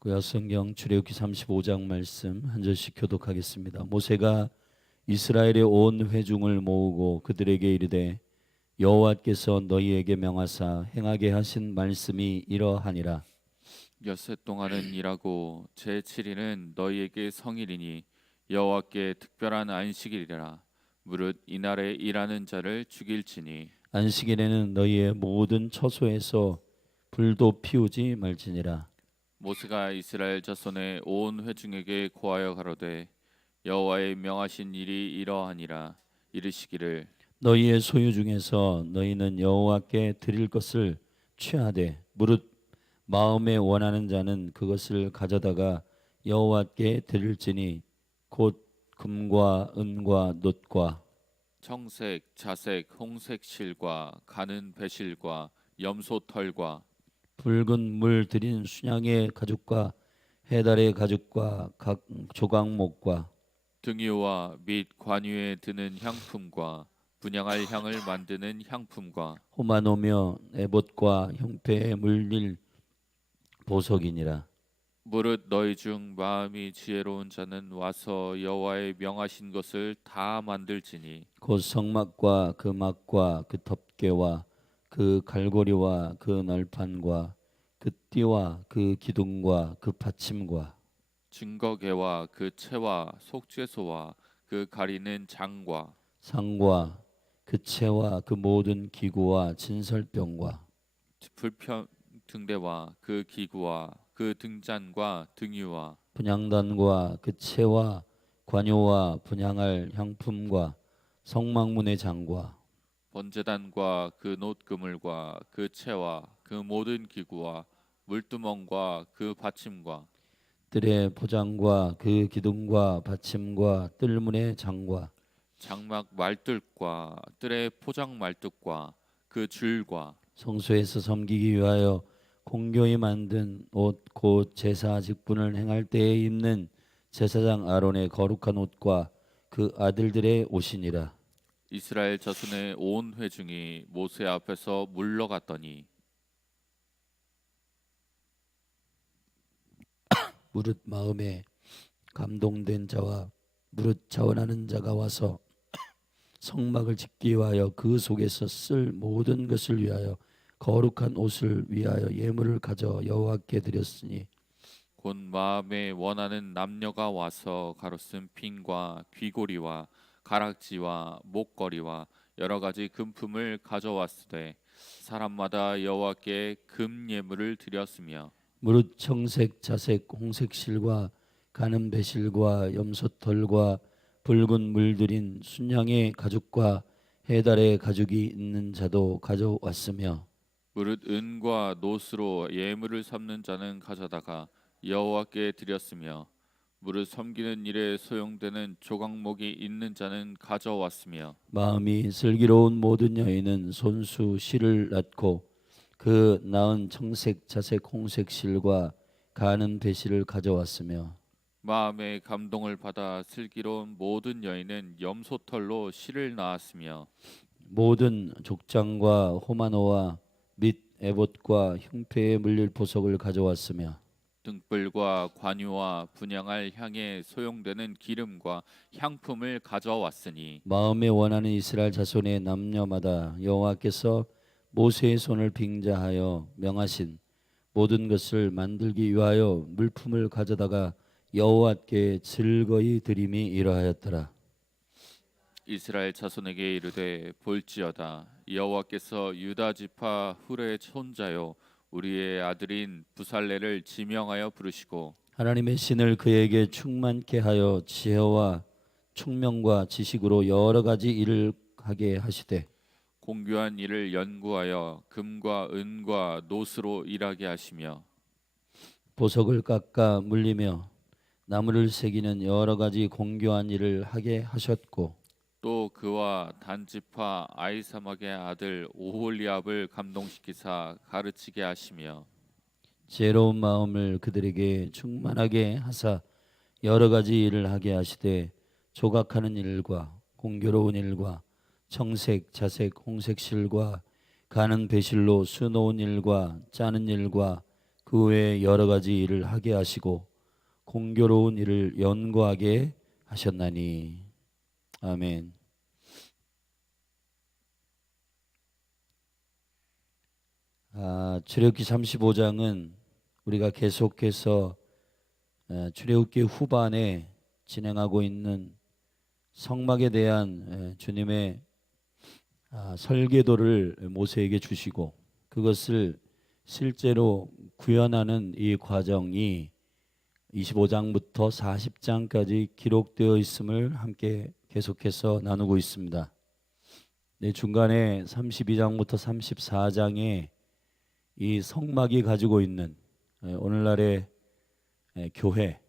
구약성경 출애굽기 35장 말씀 한 절씩 교독하겠습니다. 모세가 이스라엘의 온 회중을 모으고 그들에게 이르되 여호와께서 너희에게 명하사 행하게 하신 말씀이 이러하니라. 엿새 동안은 일하고 제7일은 너희에게 성일이니 여호와께 특별한 안식일이라. 무릇 이날에 일하는 자를 죽일지니 안식일에는 너희의 모든 처소에서 불도 피우지 말지니라. 모세가 이스라엘 자손의 온 회중에게 고하여 가로되 여호와의 명하신 일이 이러하니라. 이르시기를 너희의 소유 중에서 너희는 여호와께 드릴 것을 취하되 무릇 마음에 원하는 자는 그것을 가져다가 여호와께 드릴지니 곧 금과 은과 놋과 청색, 자색, 홍색 실과 가는 배실과 염소 털과 붉은 물 들인 순양의 가죽과 해달의 가죽과 각 조각목과 등유와 및 관유에 드는 향품과 분향할 향을 만드는 향품과 호마노며 에봇과 형패에 물릴 보석이니라. 무릇 너희 중 마음이 지혜로운 자는 와서 여호와의 명하신 것을 다 만들지니 곧 성막과 그 막과 그 덮개와 그 갈고리와 그 널판과 그 띠와 그 기둥과 그 받침과 증거개와 그 채와 속죄소와 그 가리는 장과 상과 그 채와 그 모든 기구와 진설병과 불편 등대와 그 기구와 그 등잔과 등유와 분향단과 그 채와 관요와 분향할 향품과 성막문의 장과 번제단과 그 놋그물과 그 채와 그 모든 기구와 물두멍과 그 받침과 뜰의 포장과 그 기둥과 받침과 뜰문의 장과 장막 말뚝과 뜰의 포장 말뚝과 그 줄과 성소에서 섬기기 위하여 공교히 만든 옷 곧 제사 직분을 행할 때에 입는 제사장 아론의 거룩한 옷과 그 아들들의 옷이니라. 이스라엘 자손의 온 회중이 모세 앞에서 물러갔더니 무릇 마음에 감동된 자와 무릇 자원하는 자가 와서 성막을 짓기 위하여 그 속에서 쓸 모든 것을 위하여 거룩한 옷을 위하여 예물을 가져 여호와께 드렸으니 곧 마음에 원하는 남녀가 와서 가로쓴 핀과 귀고리와 가락지와 목걸이와 여러 가지 금품을 가져왔으되 사람마다 여호와께 금 예물을 드렸으며 무릇 청색, 자색, 홍색 실과 가는 배실과 염소털과 붉은 물들인 순양의 가죽과 해달의 가죽이 있는 자도 가져왔으며 무릇 은과 노스로 예물을 삼는 자는 가져다가 여호와께 드렸으며 무릇 섬기는 일에 소용되는 조각목이 있는 자는 가져왔으며 마음이 슬기로운 모든 여인은 손수 실을 낳고 그 낳은 청색, 자색, 홍색 실과 가는 배실을 가져왔으며 마음의 감동을 받아 슬기로운 모든 여인은 염소털로 실을 낳았으며 모든 족장과 호마노와 및 에봇과 흉패에 물릴 보석을 가져왔으며 등불과 관유와 분향할 향에 소용되는 기름과 향품을 가져왔으니 마음에 원하는 이스라엘 자손의 남녀마다 여호와께서 모세의 손을 빙자하여 명하신 모든 것을 만들기 위하여 물품을 가져다가 여호와께 즐거이 드림이 이러하였더라. 이스라엘 자손에게 이르되 볼지어다 여호와께서 유다 지파 훌의 손자요 우리의 아들인 부살레를 지명하여 부르시고 하나님의 신을 그에게 충만케 하여 지혜와 총명과 지식으로 여러 가지 일을 하게 하시되 공교한 일을 연구하여 금과 은과 노스로 일하게 하시며 보석을 깎아 물리며 나무를 새기는 여러 가지 공교한 일을 하게 하셨고 또 그와 단지파 아이사막의 아들 오홀리압을 감동시키사 가르치게 하시며 지혜로운 마음을 그들에게 충만하게 하사 여러 가지 일을 하게 하시되 조각하는 일과 공교로운 일과 청색, 자색, 홍색 실과 가는 배실로 수놓은 일과 짜는 일과 그 외에 여러 가지 일을 하게 하시고 공교로운 일을 연구하게 하셨나니. 아멘. 출애굽기 35장은 우리가 계속해서 출애굽기 후반에 진행하고 있는 성막에 대한 주님의 설계도를 모세에게 주시고 그것을 실제로 구현하는 이 과정이 25장부터 40장까지 기록되어 있음을 함께 계속해서 나누고 있습니다. 중간에 32장부터 34장에 이 성막이 가지고 있는 오늘날의 교회,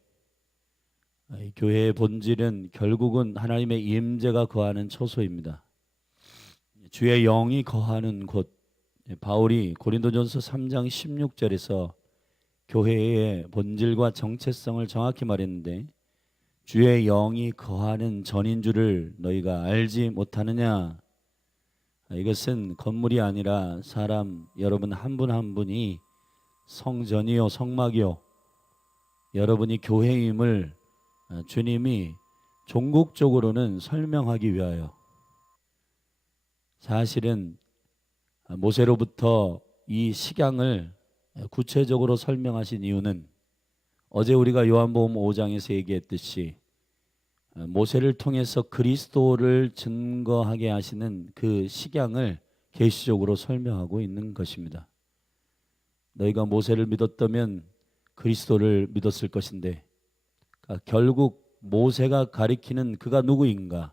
교회의 본질은 결국은 하나님의 임재가 거하는 처소입니다. 주의 영이 거하는 곳. 바울이 고린도전서 3장 16절에서 교회의 본질과 정체성을 정확히 말했는데, 주의 영이 거하는 전인 줄을 너희가 알지 못하느냐. 이것은 건물이 아니라 사람 여러분 한 분 한 분이 성전이요 성막이요 여러분이 교회임을 주님이 종국적으로는 설명하기 위하여, 사실은 모세로부터 이 식양을 구체적으로 설명하신 이유는 어제 우리가 요한복음 5장에서 얘기했듯이 모세를 통해서 그리스도를 증거하게 하시는 그 식양을 계시적으로 설명하고 있는 것입니다. 너희가 모세를 믿었다면 그리스도를 믿었을 것인데, 그러니까 결국 모세가 가리키는 그가 누구인가에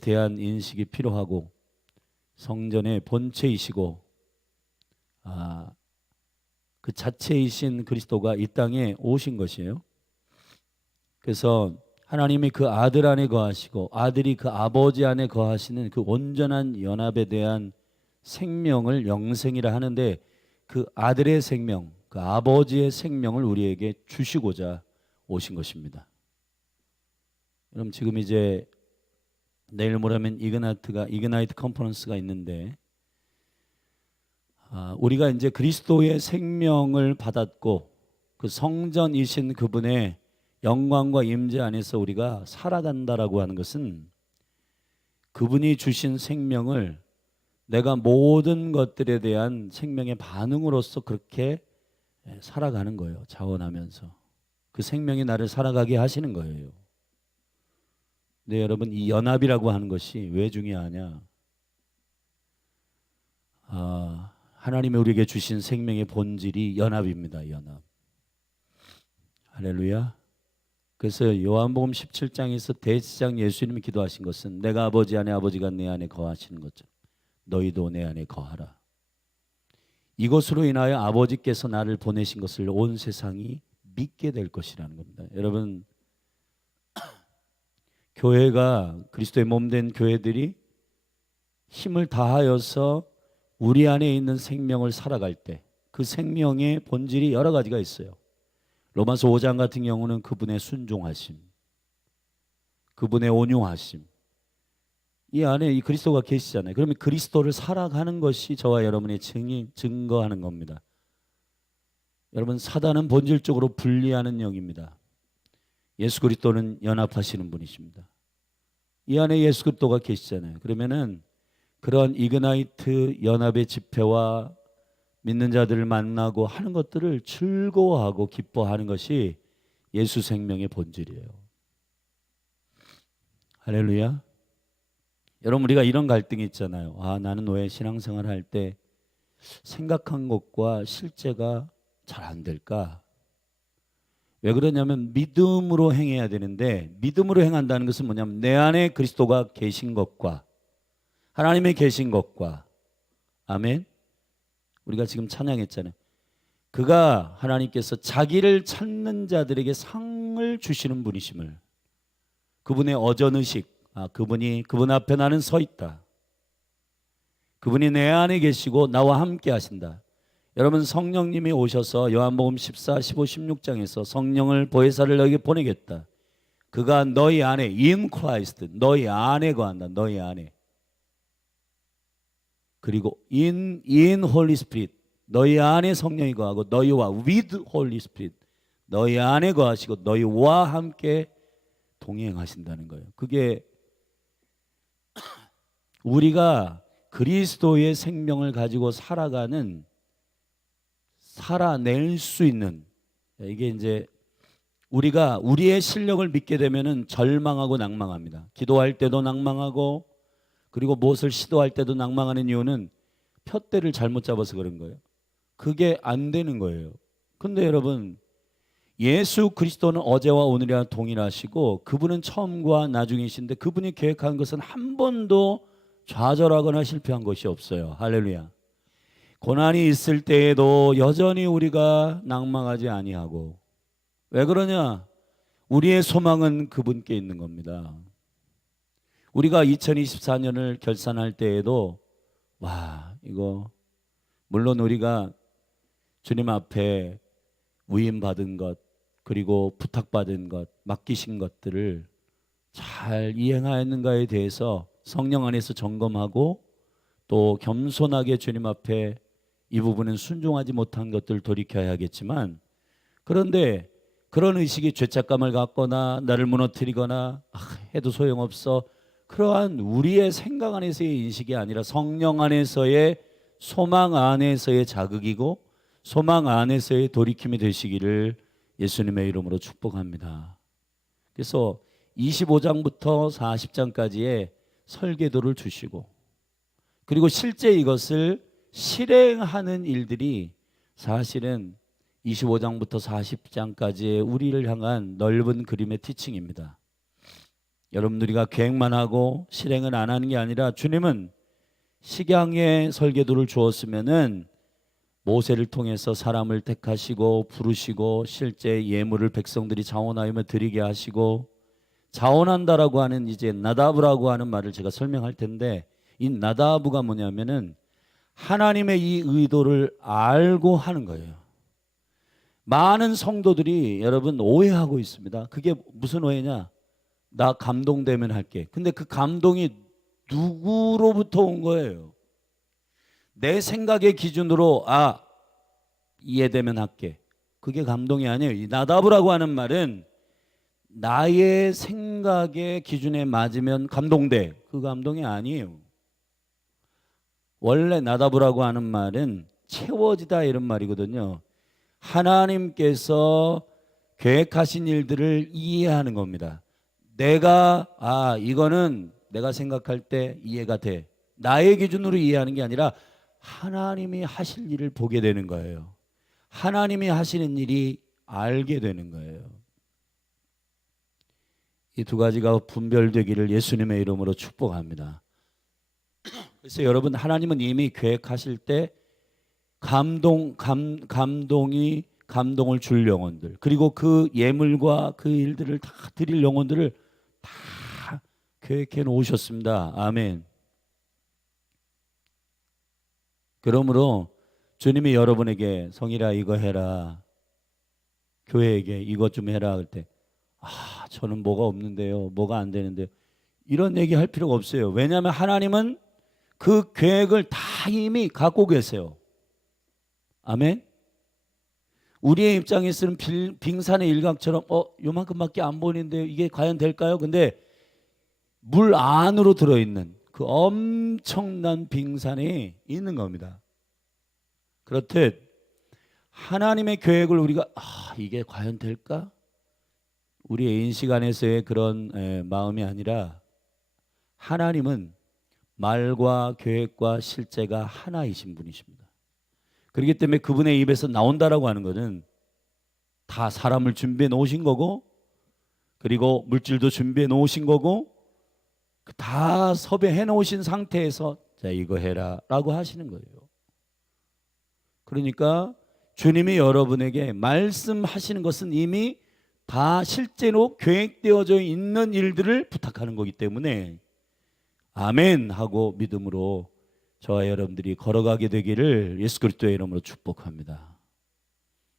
대한 인식이 필요하고, 성전의 본체이시고 그 자체이신 그리스도가 이 땅에 오신 것이에요. 그래서 하나님이 그 아들 안에 거하시고 아들이 그 아버지 안에 거하시는 그 온전한 연합에 대한 생명을 영생이라 하는데, 그 아들의 생명, 그 아버지의 생명을 우리에게 주시고자 오신 것입니다. 그럼 지금 이제 내일 모레면 이그나이트 컨퍼런스가 있는데, 우리가 이제 그리스도의 생명을 받았고 그 성전이신 그분의 영광과 임재 안에서 우리가 살아간다라고 하는 것은, 그분이 주신 생명을 내가 모든 것들에 대한 생명의 반응으로서 그렇게 살아가는 거예요. 자원하면서 그 생명이 나를 살아가게 하시는 거예요. 네, 여러분, 이 연합이라고 하는 것이 왜 중요하냐? 하나님이 우리에게 주신 생명의 본질이 연합입니다. 연합. 할렐루야. 그래서 요한복음 17장에서 대제사장 예수님이 기도하신 것은, 내가 아버지 안에 아버지가 내 안에 거하시는 것처럼 너희도 내 안에 거하라. 이것으로 인하여 아버지께서 나를 보내신 것을 온 세상이 믿게 될 것이라는 겁니다. 여러분, 교회가, 그리스도의 몸된 교회들이 힘을 다하여서 우리 안에 있는 생명을 살아갈 때 그 생명의 본질이 여러 가지가 있어요. 로마서 5장 같은 경우는 그분의 순종하심, 그분의 온유하심, 이 안에 이 그리스도가 계시잖아요. 그러면 그리스도를 살아가는 것이 저와 여러분의 증거하는 겁니다. 여러분, 사단은 본질적으로 분리하는 영입니다. 예수 그리스도는 연합하시는 분이십니다. 이 안에 예수 그리스도가 계시잖아요. 그러면은 그런 이그나이트 연합의 집회와 믿는 자들을 만나고 하는 것들을 즐거워하고 기뻐하는 것이 예수 생명의 본질이에요. 할렐루야. 여러분, 우리가 이런 갈등이 있잖아요. 나는 왜 신앙생활 할 때 생각한 것과 실제가 잘 안 될까? 왜 그러냐면 믿음으로 행해야 되는데, 믿음으로 행한다는 것은 뭐냐면 내 안에 그리스도가 계신 것과 하나님의 계신 것과, 아멘. 우리가 지금 찬양했잖아요. 그가, 하나님께서 자기를 찾는 자들에게 상을 주시는 분이심을, 그분의 어전의식, 그분이 그분 앞에 나는 서 있다, 그분이 내 안에 계시고 나와 함께 하신다. 여러분, 성령님이 오셔서 요한복음 14, 15, 16장에서 성령을 보혜사를 너에게 보내겠다. 그가 너희 안에, in Christ, 너희 안에 거한다. 너희 안에. 그리고 in Holy Spirit, 너희 안에 성령이 거하고 너희와 with Holy Spirit 너희 안에 거하시고 너희와 함께 동행하신다는 거예요. 그게 우리가 그리스도의 생명을 가지고 살아낼 수 있는, 이게 이제 우리가 우리의 실력을 믿게 되면은 절망하고 낭망합니다. 기도할 때도 낭망하고, 그리고 무엇을 시도할 때도 낭망하는 이유는 푯대를 잘못 잡아서 그런 거예요. 그게 안 되는 거예요. 근데 여러분, 예수 그리스도는 어제와 오늘이랑 동일하시고 그분은 처음과 나중이신데 그분이 계획한 것은 한 번도 좌절하거나 실패한 것이 없어요. 할렐루야. 고난이 있을 때에도 여전히 우리가 낭망하지 아니하고, 왜 그러냐? 우리의 소망은 그분께 있는 겁니다. 우리가 2024년을 결산할 때에도 이거 물론 우리가 주님 앞에 위임받은 것, 그리고 부탁받은 것, 맡기신 것들을 잘 이행하였는가에 대해서 성령 안에서 점검하고, 또 겸손하게 주님 앞에 이 부분은 순종하지 못한 것들을 돌이켜야겠지만, 그런데 그런 의식이 죄책감을 갖거나 나를 무너뜨리거나 해도 소용없어, 그러한 우리의 생각 안에서의 인식이 아니라 성령 안에서의 소망 안에서의 자극이고 소망 안에서의 돌이킴이 되시기를 예수님의 이름으로 축복합니다. 그래서 25장부터 40장까지의 설계도를 주시고, 그리고 실제 이것을 실행하는 일들이 사실은 25장부터 40장까지의 우리를 향한 넓은 그림의 티칭입니다. 여러분, 우리가 계획만 하고 실행을 안 하는 게 아니라, 주님은 식양의 설계도를 주었으면은 모세를 통해서 사람을 택하시고 부르시고 실제 예물을 백성들이 자원하여 드리게 하시고, 자원한다라고 하는 이제 나다브라고 하는 말을 제가 설명할 텐데, 이 나다브가 뭐냐면은 하나님의 이 의도를 알고 하는 거예요. 많은 성도들이 여러분 오해하고 있습니다. 그게 무슨 오해냐? 나 감동되면 할게. 근데 그 감동이 누구로부터 온 거예요? 내 생각의 기준으로 이해되면 할게. 그게 감동이 아니에요. 이 나다브라고 하는 말은 나의 생각의 기준에 맞으면 감동돼. 그 감동이 아니에요. 원래 나다브라고 하는 말은 채워지다 이런 말이거든요. 하나님께서 계획하신 일들을 이해하는 겁니다. 이거는 내가 생각할 때 이해가 돼. 나의 기준으로 이해하는 게 아니라 하나님이 하실 일을 보게 되는 거예요. 하나님이 하시는 일이 알게 되는 거예요. 이 두 가지가 분별되기를 예수님의 이름으로 축복합니다. 그래서 여러분, 하나님은 이미 계획하실 때 감동을 줄 영혼들, 그리고 그 예물과 그 일들을 다 드릴 영혼들을 다 계획해 놓으셨습니다. 아멘. 그러므로 주님이 여러분에게 성일아 이거 해라, 교회에게 이것 좀 해라 할 때 저는 뭐가 없는데요, 뭐가 안 되는데요, 이런 얘기 할 필요가 없어요. 왜냐하면 하나님은 그 계획을 다 이미 갖고 계세요. 아멘. 우리의 입장에서는 빙산의 일각처럼 요만큼밖에 안 보이는데요, 이게 과연 될까요? 근데 물 안으로 들어있는 그 엄청난 빙산이 있는 겁니다. 그렇듯 하나님의 계획을 우리가 이게 과연 될까? 우리의 인식 안에서의 그런 마음이 아니라, 하나님은 말과 계획과 실제가 하나이신 분이십니다. 그렇기 때문에 그분의 입에서 나온다라고 하는 것은 다 사람을 준비해 놓으신 거고, 그리고 물질도 준비해 놓으신 거고, 다 섭외해 놓으신 상태에서 자 이거 해라 라고 하시는 거예요. 그러니까 주님이 여러분에게 말씀하시는 것은 이미 다 실제로 계획되어져 있는 일들을 부탁하는 거기 때문에 아멘 하고 믿음으로 저와 여러분들이 걸어가게 되기를 예수 그리스도의 이름으로 축복합니다.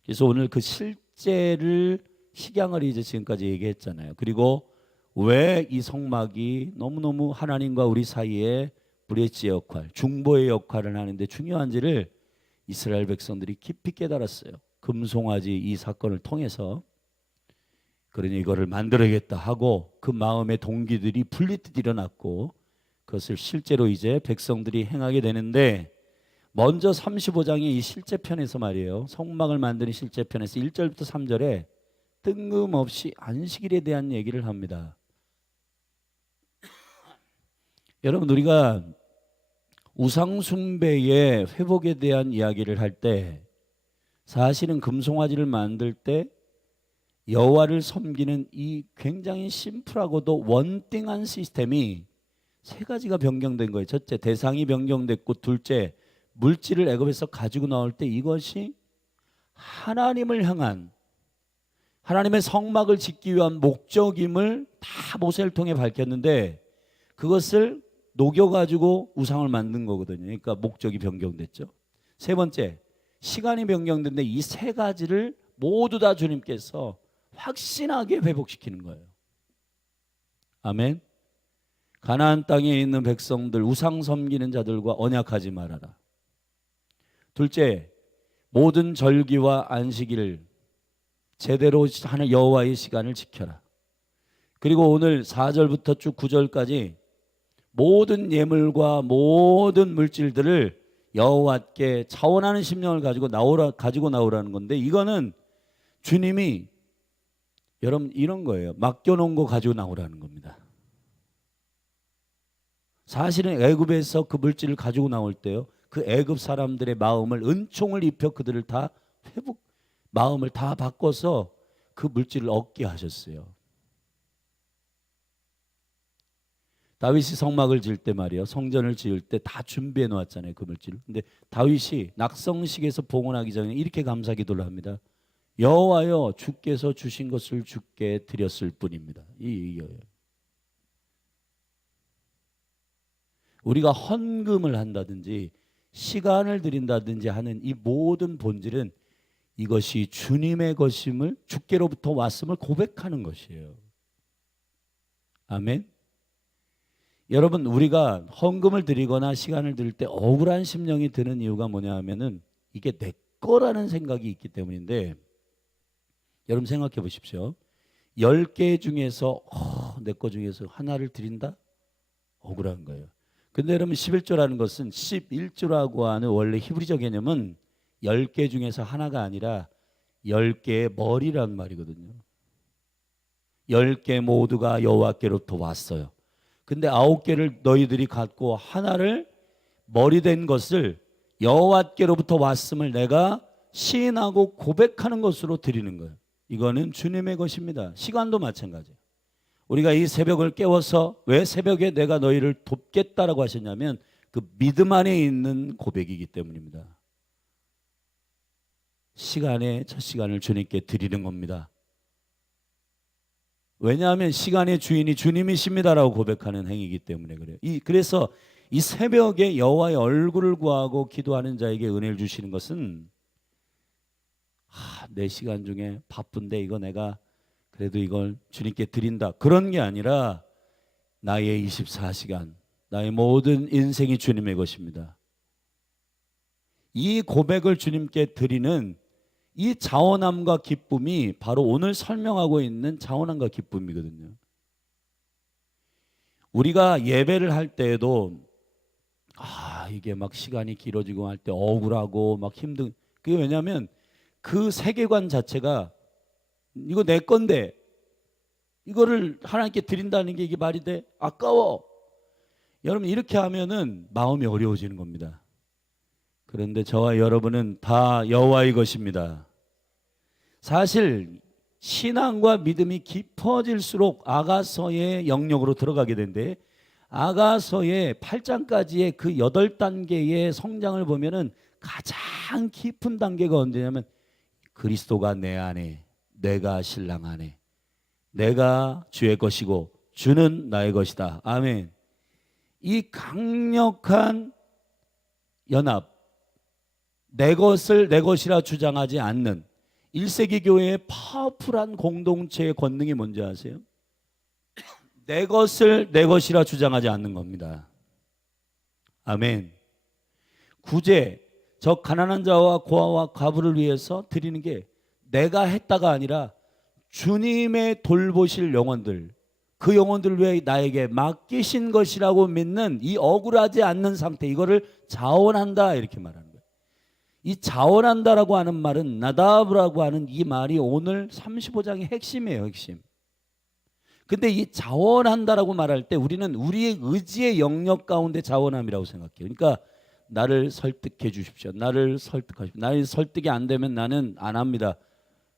그래서 오늘 그 실제를 식양을 이제 지금까지 얘기했잖아요. 그리고 왜 이 성막이 너무너무 하나님과 우리 사이에 브릿지 역할, 중보의 역할을 하는데 중요한지를 이스라엘 백성들이 깊이 깨달았어요. 금송아지 이 사건을 통해서. 그러니 이거를 만들어야겠다 하고 그 마음의 동기들이 분리듯 일어났고 그것을 실제로 이제 백성들이 행하게 되는데, 먼저 35장의 이 실제편에서 말이에요, 성막을 만드는 실제편에서 1절부터 3절에 뜬금없이 안식일에 대한 얘기를 합니다. 여러분, 우리가 우상숭배의 회복에 대한 이야기를 할 때 사실은 금송아지를 만들 때 여호와를 섬기는 이 굉장히 심플하고도 원띵한 시스템이 세 가지가 변경된 거예요. 첫째, 대상이 변경됐고, 둘째, 물질을 애굽에서 가지고 나올 때 이것이 하나님을 향한, 하나님의 성막을 짓기 위한 목적임을 다 모세를 통해 밝혔는데 그것을 녹여가지고 우상을 만든 거거든요. 그러니까 목적이 변경됐죠. 세 번째, 시간이 변경됐는데 이 세 가지를 모두 다 주님께서 확신하게 회복시키는 거예요. 아멘. 가나안 땅에 있는 백성들, 우상 섬기는 자들과 언약하지 말아라. 둘째, 모든 절기와 안식일을 제대로 하는 여호와의 시간을 지켜라. 그리고 오늘 4절부터 쭉 9절까지 모든 예물과 모든 물질들을 여호와께 차원하는 심령을 가지고 나오라는 건데, 이거는 주님이 여러분 이런 거예요. 맡겨놓은 거 가지고 나오라는 겁니다. 사실은 애굽에서 그 물질을 가지고 나올 때요, 그 애굽 사람들의 마음을, 은총을 입혀 그들을 다 마음을 다 바꿔서 그 물질을 얻게 하셨어요. 다윗이 성막을 지을 때 말이에요, 성전을 지을 때 다 준비해 놓았잖아요, 그 물질을. 근데 다윗이 낙성식에서 봉헌하기 전에 이렇게 감사 기도를 합니다. 여호와여, 주께서 주신 것을 주께 드렸을 뿐입니다. 이거예요. 우리가 헌금을 한다든지 시간을 드린다든지 하는 이 모든 본질은 이것이 주님의 것임을, 주께로부터 왔음을 고백하는 것이에요. 아멘. 여러분, 우리가 헌금을 드리거나 시간을 드릴 때 억울한 심령이 드는 이유가 뭐냐 하면은 이게 내 거라는 생각이 있기 때문인데, 여러분 생각해 보십시오. 10개 중에서 내 거 중에서 하나를 드린다? 억울한 거예요. 근데 여러분, 11조라는 것은 11조라고 하는 원래 히브리적 개념은 10개 중에서 하나가 아니라 10개의 머리란 말이거든요. 10개 모두가 여호와께로부터 왔어요. 근데 9개를 너희들이 갖고 하나를, 머리된 것을 여호와께로부터 왔음을 내가 시인하고 고백하는 것으로 드리는 거예요. 이거는 주님의 것입니다. 시간도 마찬가지예요. 우리가 이 새벽을 깨워서 왜 새벽에 내가 너희를 돕겠다라고 하셨냐면 그 믿음 안에 있는 고백이기 때문입니다. 시간의 첫 시간을 주님께 드리는 겁니다. 왜냐하면 시간의 주인이 주님이십니다라고 고백하는 행위이기 때문에 그래요. 그래서 이 새벽에 여호와의 얼굴을 구하고 기도하는 자에게 은혜를 주시는 것은, 내 시간 중에 바쁜데 이거 내가 그래도 이걸 주님께 드린다, 그런 게 아니라 나의 24시간, 나의 모든 인생이 주님의 것입니다. 이 고백을 주님께 드리는 이 자원함과 기쁨이 바로 오늘 설명하고 있는 자원함과 기쁨이거든요. 우리가 예배를 할 때에도 이게 막 시간이 길어지고 할 때 억울하고 막 힘든, 그게 왜냐하면 그 세계관 자체가 이거 내 건데 이거를 하나님께 드린다는 게 이게 말이 돼? 아까워. 여러분, 이렇게 하면은 마음이 어려워지는 겁니다. 그런데 저와 여러분은 다 여호와의 것입니다. 사실 신앙과 믿음이 깊어질수록 아가서의 영역으로 들어가게 되는데, 아가서의 8장까지의 그 8단계의 성장을 보면은 가장 깊은 단계가 언제냐면 그리스도가 내 안에, 내가 신랑 안에, 내가 주의 것이고 주는 나의 것이다. 아멘. 이 강력한 연합, 내 것을 내 것이라 주장하지 않는 1세기 교회의 파워풀한 공동체의 권능이 뭔지 아세요? 내 것을 내 것이라 주장하지 않는 겁니다. 아멘. 구제, 저 가난한 자와 고아와 과부를 위해서 드리는 게 내가 했다가 아니라 주님의 돌보실 영혼들, 그 영혼들을 위해 나에게 맡기신 것이라고 믿는 이 억울하지 않는 상태, 이거를 자원한다 이렇게 말하는 거예요. 이 자원한다라고 하는 말은 나답이라고 하는 이 말이 오늘 35장의 핵심이에요. 핵심. 근데 이 자원한다라고 말할 때 우리는 우리의 의지의 영역 가운데 자원함이라고 생각해요. 그러니까 나를 설득해 주십시오. 나를 설득하십시오. 나의 설득이 안 되면 나는 안 합니다.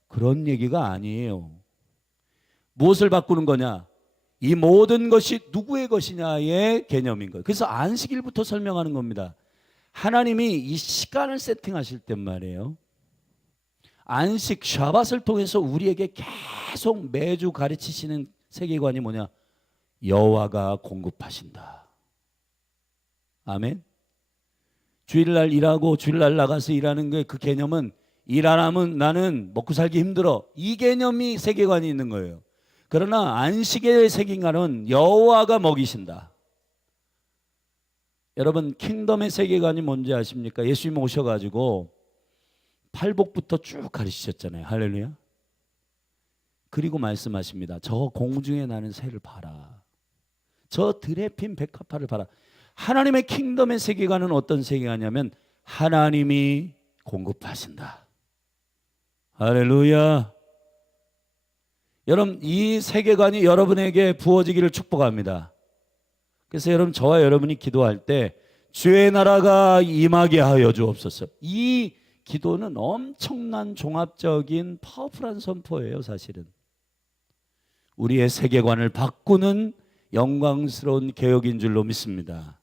그런 얘기가 아니에요. 무엇을 바꾸는 거냐? 이 모든 것이 누구의 것이냐의 개념인 거예요. 그래서 안식일부터 설명하는 겁니다. 하나님이 이 시간을 세팅하실 땐 말이에요. 안식, 샤밧을 통해서 우리에게 계속 매주 가르치시는 세계관이 뭐냐? 여호와가 공급하신다. 아멘. 주일날 일하고 주일날 나가서 일하는 게 그 개념은 일 안 하면 나는 먹고 살기 힘들어. 이 개념이 세계관이 있는 거예요. 그러나 안식의 세계관은 여호와가 먹이신다. 여러분 킹덤의 세계관이 뭔지 아십니까? 예수님 오셔가지고 팔복부터 쭉 가르치셨잖아요. 할렐루야. 그리고 말씀하십니다. 저 공중에 나는 새를 봐라. 저 들에 핀 백합화를 봐라. 하나님의 킹덤의 세계관은 어떤 세계관이냐면 하나님이 공급하신다. 할렐루야. 여러분 이 세계관이 여러분에게 부어지기를 축복합니다. 그래서 여러분 저와 여러분이 기도할 때 주의 나라가 임하게 하여 주옵소서. 이 기도는 엄청난 종합적인 파워풀한 선포예요. 사실은 우리의 세계관을 바꾸는 영광스러운 개혁인 줄로 믿습니다.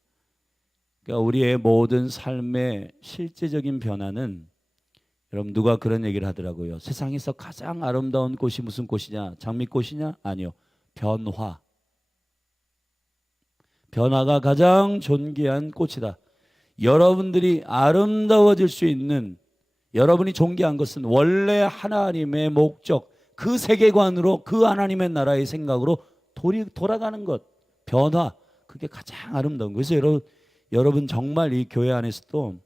그러니까 우리의 모든 삶의 실제적인 변화는 여러분 누가 그런 얘기를 하더라고요. 세상에서 가장 아름다운 꽃이 무슨 꽃이냐? 장미꽃이냐? 아니요. 변화. 변화가 가장 존귀한 꽃이다. 여러분들이 아름다워질 수 있는, 여러분이 존귀한 것은 원래 하나님의 목적, 그 세계관으로, 그 하나님의 나라의 생각으로 돌아가는 것, 변화, 그게 가장 아름다운 거예요. 그래서 여러분 정말 이 교회 안에서도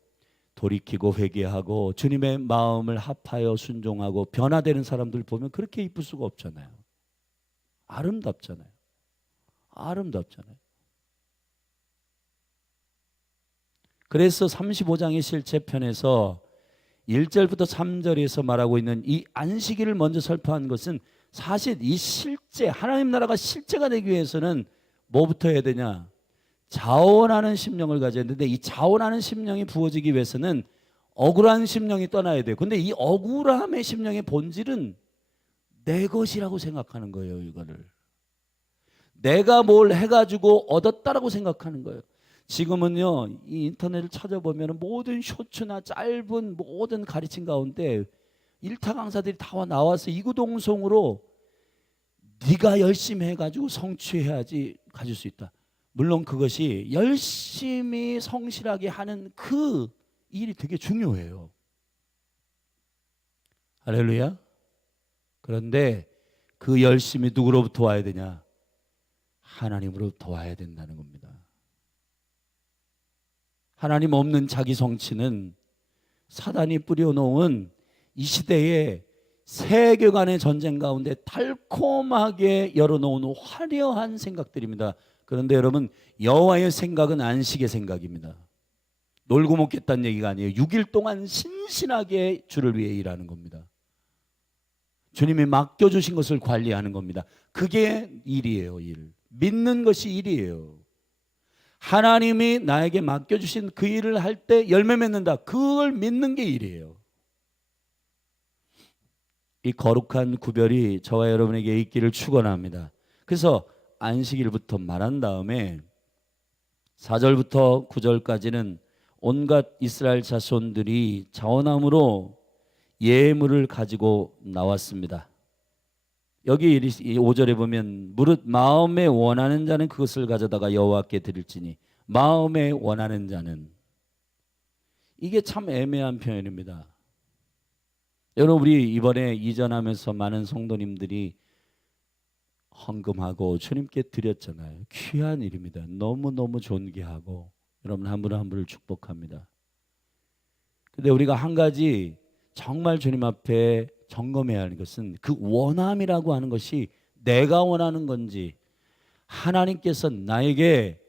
돌이키고 회개하고 주님의 마음을 합하여 순종하고 변화되는 사람들 보면 그렇게 이쁠 수가 없잖아요. 아름답잖아요. 아름답잖아요. 그래서 35장의 실체편에서 1절부터 3절에서 말하고 있는 이 안식일을 먼저 설파한 것은 사실 이 실제, 하나님 나라가 실제가 되기 위해서는 뭐부터 해야 되냐? 자원하는 심령을 가져야 되는데 이 자원하는 심령이 부어지기 위해서는 억울한 심령이 떠나야 돼요. 근데 이 억울함의 심령의 본질은 내 것이라고 생각하는 거예요. 이거를 내가 뭘 해가지고 얻었다라고 생각하는 거예요. 지금은요 이 인터넷을 찾아보면 모든 쇼츠나 짧은 모든 가르침 가운데 일타 강사들이 다 나와서 이구동성으로 네가 열심히 해가지고 성취해야지 가질 수 있다. 물론 그것이 열심히 성실하게 하는 그 일이 되게 중요해요. 할렐루야. 그런데 그 열심이 누구로부터 와야 되냐? 하나님으로부터 와야 된다는 겁니다. 하나님 없는 자기 성취는 사단이 뿌려놓은 이 시대의 세계관의 전쟁 가운데 달콤하게 열어놓은 화려한 생각들입니다. 그런데 여러분 여호와의 생각은 안식의 생각입니다. 놀고 먹겠다는 얘기가 아니에요. 6일 동안 신신하게 주를 위해 일하는 겁니다. 주님이 맡겨주신 것을 관리하는 겁니다. 그게 일이에요. 일. 믿는 것이 일이에요. 하나님이 나에게 맡겨주신 그 일을 할 때 열매 맺는다. 그걸 믿는 게 일이에요. 이 거룩한 구별이 저와 여러분에게 있기를 축원합니다. 그래서 안식일부터 말한 다음에 4절부터 9절까지는 온갖 이스라엘 자손들이 자원함으로 예물을 가지고 나왔습니다. 여기 5절에 보면 무릇 마음에 원하는 자는 그것을 가져다가 여호와께 드릴지니 마음에 원하는 자는, 이게 참 애매한 표현입니다. 여러분 우리 이번에 이전하면서 많은 성도님들이 헌금하고 주님께 드렸잖아요. 귀한 일입니다. 너무너무 존귀하고 여러분 한 분 한 분을 축복합니다. 근데 우리가 한 가지 정말 주님 앞에 점검해야 하는 것은 그 원함이라고 하는 것이 내가 원하는 건지, 하나님께서 나에게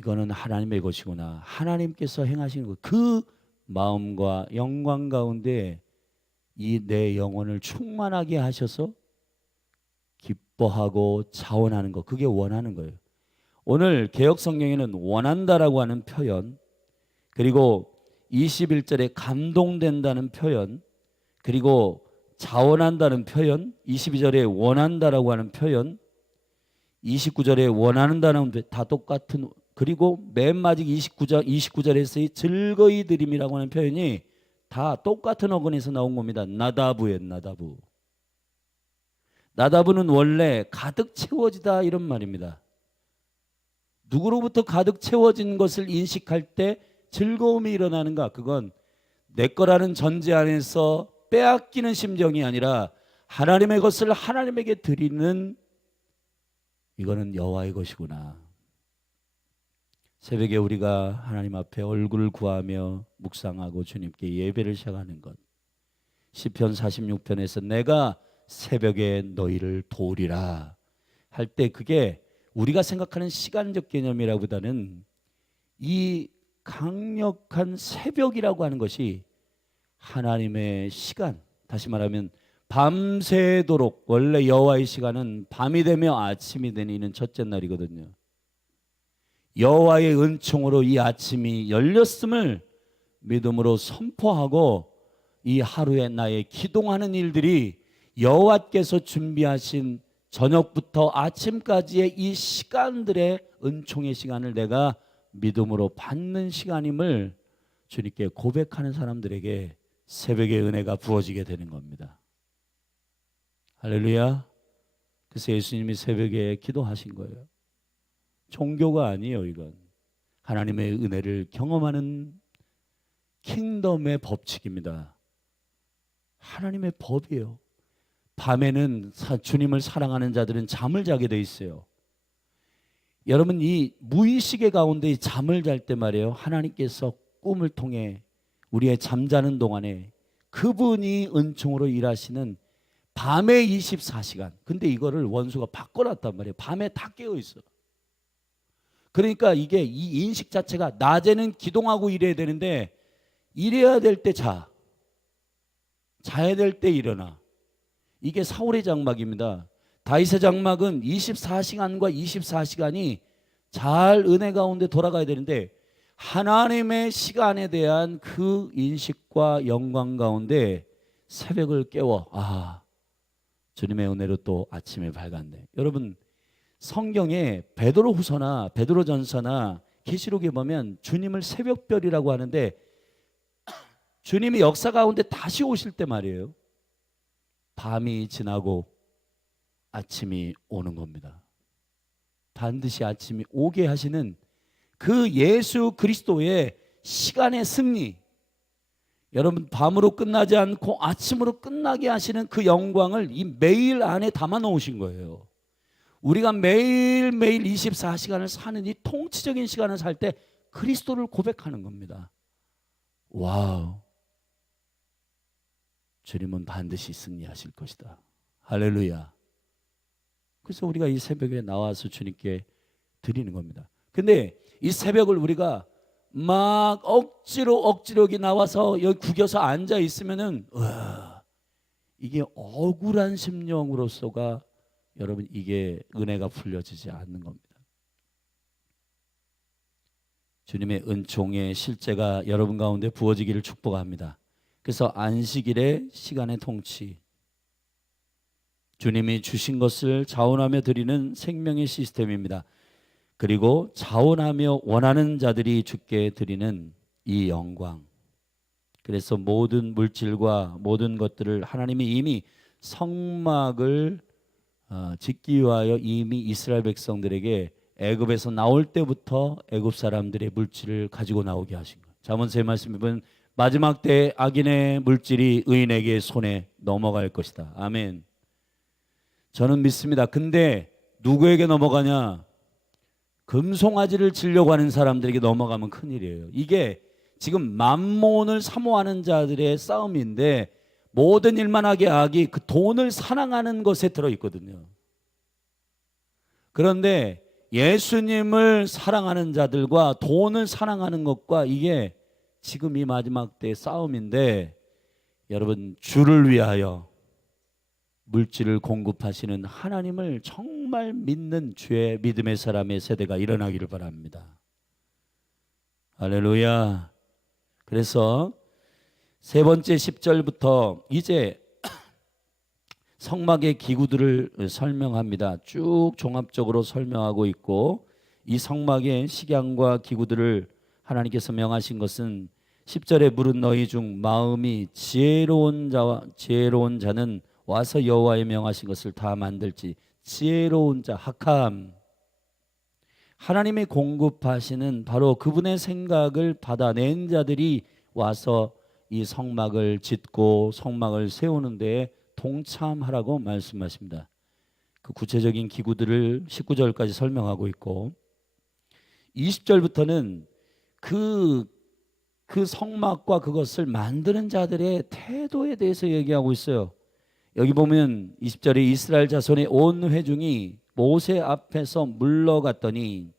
이거는 하나님의 것이구나, 하나님께서 행하시는 것, 그 마음과 영광 가운데 이 내 영혼을 충만하게 하셔서 기뻐하고 자원하는 것, 그게 원하는 거예요. 오늘 개역 성경에는 원한다라고 하는 표현, 그리고 21절에 감동된다는 표현, 그리고 자원한다는 표현, 22절에 원한다라고 하는 표현, 29절에 원한다는 다 똑같은, 그리고 맨 마지막 29절에서의 즐거이 드림이라고 하는 표현이 다 똑같은 어근에서 나온 겁니다. 나다부예요. 나다부. 나다부는 원래 가득 채워지다 이런 말입니다. 누구로부터 가득 채워진 것을 인식할 때 즐거움이 일어나는가? 그건 내 거라는 전제 안에서 빼앗기는 심정이 아니라 하나님의 것을 하나님에게 드리는, 이거는 여호와의 것이구나. 새벽에 우리가 하나님 앞에 얼굴을 구하며 묵상하고 주님께 예배를 시작하는 것, 시편 46편에서 내가 새벽에 너희를 도우리라 할 때 그게 우리가 생각하는 시간적 개념이라보다는 이 강력한 새벽이라고 하는 것이 하나님의 시간, 다시 말하면 밤새도록, 원래 여호와의 시간은 밤이 되며 아침이 되는 첫째 날이거든요. 여호와의 은총으로 이 아침이 열렸음을 믿음으로 선포하고 이 하루에 나의 기동하는 일들이 여호와께서 준비하신 저녁부터 아침까지의 이 시간들의 은총의 시간을 내가 믿음으로 받는 시간임을 주님께 고백하는 사람들에게 새벽의 은혜가 부어지게 되는 겁니다. 할렐루야. 그래서 예수님이 새벽에 기도하신 거예요. 종교가 아니에요. 이건 하나님의 은혜를 경험하는 킹덤의 법칙입니다. 하나님의 법이에요. 밤에는 주님을 사랑하는 자들은 잠을 자게 돼 있어요. 여러분, 이 무의식의 가운데 잠을 잘 때 말이에요, 하나님께서 꿈을 통해 우리의 잠자는 동안에 그분이 은총으로 일하시는 밤의 24시간. 근데 이거를 원수가 바꿔놨단 말이에요. 밤에 다 깨어 있어. 그러니까 이게 이 인식 자체가 낮에는 기동하고 일해야 되는데 일해야 될 때 자야 될 때 일어나. 이게 사울의 장막입니다. 다윗의 장막은 24시간과 24시간이 잘 은혜 가운데 돌아가야 되는데 하나님의 시간에 대한 그 인식과 영광 가운데 새벽을 깨워, 주님의 은혜로 또 아침에 밝았네. 여러분, 성경에 베드로후서나 베드로전서나 계시록에 보면 주님을 새벽별이라고 하는데 주님이 역사 가운데 다시 오실 때 말이에요, 밤이 지나고 아침이 오는 겁니다. 반드시 아침이 오게 하시는 그 예수 그리스도의 시간의 승리, 여러분 밤으로 끝나지 않고 아침으로 끝나게 하시는 그 영광을 이 매일 안에 담아 놓으신 거예요. 우리가 매일매일 24시간을 사는 이 통치적인 시간을 살 때 그리스도를 고백하는 겁니다. 와우, 주님은 반드시 승리하실 것이다. 할렐루야. 그래서 우리가 이 새벽에 나와서 주님께 드리는 겁니다. 근데 이 새벽을 우리가 막 억지로 여기 나와서 여기 구겨서 앉아 있으면은 이게 억울한 심령으로서가, 여러분, 이게 은혜가 풀려지지 않는 겁니다. 주님의 은총의 실제가 여러분 가운데 부어지기를 축복합니다. 그래서 안식일의 시간의 통치, 주님이 주신 것을 자원하며 드리는 생명의 시스템입니다. 그리고 자원하며 원하는 자들이 주께 드리는 이 영광. 그래서 모든 물질과 모든 것들을 하나님이 이미 성막을 짓기 위하여 이미 이스라엘 백성들에게 애굽에서 나올 때부터 애굽 사람들의 물질을 가지고 나오게 하신 거예요. 잠언서의 말씀에 보면 마지막 때에 악인의 물질이 의인에게 손에 넘어갈 것이다. 아멘. 저는 믿습니다. 근데 누구에게 넘어가냐? 금송아지를 지려고 하는 사람들에게 넘어가면 큰일이에요. 이게 지금 만몬을 사모하는 자들의 싸움인데 모든 일만 하게 악이 그 돈을 사랑하는 것에 들어있거든요. 그런데 예수님을 사랑하는 자들과 돈을 사랑하는 것과 이게 지금 이 마지막 때의 싸움인데, 여러분 주를 위하여 물질을 공급하시는 하나님을 정말 믿는 주의 믿음의 사람의 세대가 일어나기를 바랍니다. 할렐루야. 그래서 세 번째 10절부터 이제 성막의 기구들을 설명합니다. 쭉 종합적으로 설명하고 있고, 이 성막의 식양과 기구들을 하나님께서 명하신 것은 10절에 물은 너희 중 마음이 지혜로운 자는 와서 여호와의 명하신 것을 다 만들지. 지혜로운 자, 하캄, 하나님이 공급하시는 바로 그분의 생각을 받아낸 자들이 와서 이 성막을 짓고 성막을 세우는 데에 동참하라고 말씀하십니다. 그 구체적인 기구들을 19절까지 설명하고 있고, 20절부터는 그 성막과 그것을 만드는 자들의 태도에 대해서 얘기하고 있어요. 여기 보면 20절에 이스라엘 자손의 온 회중이 모세 앞에서 물러갔더니